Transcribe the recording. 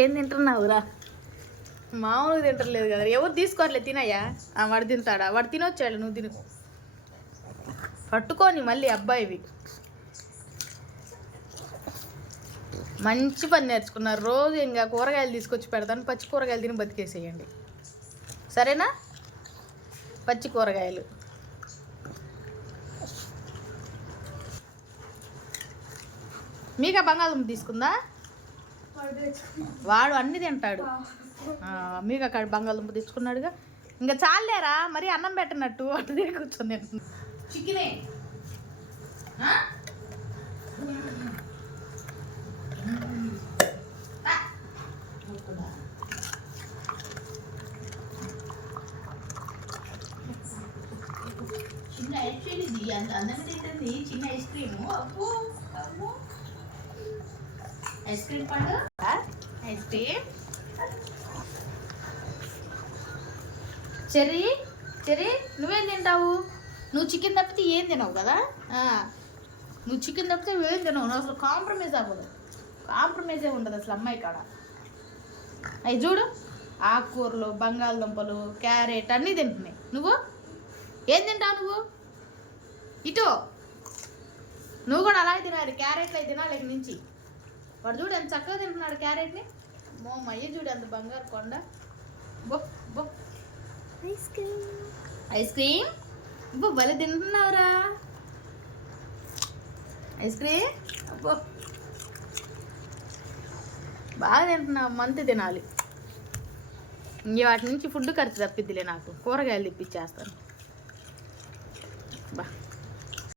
ఏం తింటున్నావురా? మామూలుగా తింటలేదు కదా. ఎవరు తీసుకోవట్లేదు, తినయ్యా. వాడు తింటాడా? వాడు తినొచ్చాడు, నువ్వు తిను. పట్టుకొని మళ్ళీ అబ్బాయివి మంచి పని నేర్చుకున్నారు. రోజు ఇంకా కూరగాయలు తీసుకొచ్చి పెడతాను, పచ్చి కూరగాయలు తిని బతికేసేయండి, సరేనా? పచ్చి కూరగాయలు. మీకా బంగాళదుంప తీసుకుందా? వాడు అన్ని తింటాడు. మీకు అక్కడ బంగాళదుంప తెచ్చుకున్నాడుగా. ఇంకా చాలేరా, మరి అన్నం పెట్టనట్టు అటు తిరిగి కూర్చొని తింటున్నా. చికెనే చిన్న యాక్చువల్లీ ఇది అందంగా తింటుంది. చిన్న ఐస్ క్రీము. అప్పు అప్పు ఐస్ క్రీమ్ పండు. Ice cream. చెర్రీ చెర్రీ, నువ్వేం తింటావు? నువ్వు చికెన్ తప్పితే ఏం తినవు కదా. నువ్వు చికెన్ తప్పితే ఏం తినవు. నువ్వు అసలు కాంప్రమైజ్ అవ్వదు. కాంప్రమైజే ఉండదు అసలు అమ్మాయి కాడ. అవి చూడు, ఆకుకూరలు, బంగాళదుంపలు, క్యారెట్ అన్నీ తింటున్నాయి. నువ్వు ఏం తింటావు? నువ్వు ఇటు నువ్వు కూడా అలాగే తినాలి. క్యారెట్లు అయితే తినాలి ఇక నుంచి. వాడు చూడు ఎంత చక్కగా తింటున్నాడు క్యారెట్ని. మయ్య చూడు ఎంత బంగారు కొండ. బో బో ఐస్ క్రీమ్. ఐస్ క్రీమ్ అబ్బో భలే తింటున్నావురా ఐస్ క్రీమ్. అబ్బో బాగా తింటున్నావు. మంత్ తినాలి. ఇంక వాటి నుంచి ఫుడ్ ఖర్చు తప్పిద్దిలే, నాకు కూరగాయలు తెప్పించేస్తాను.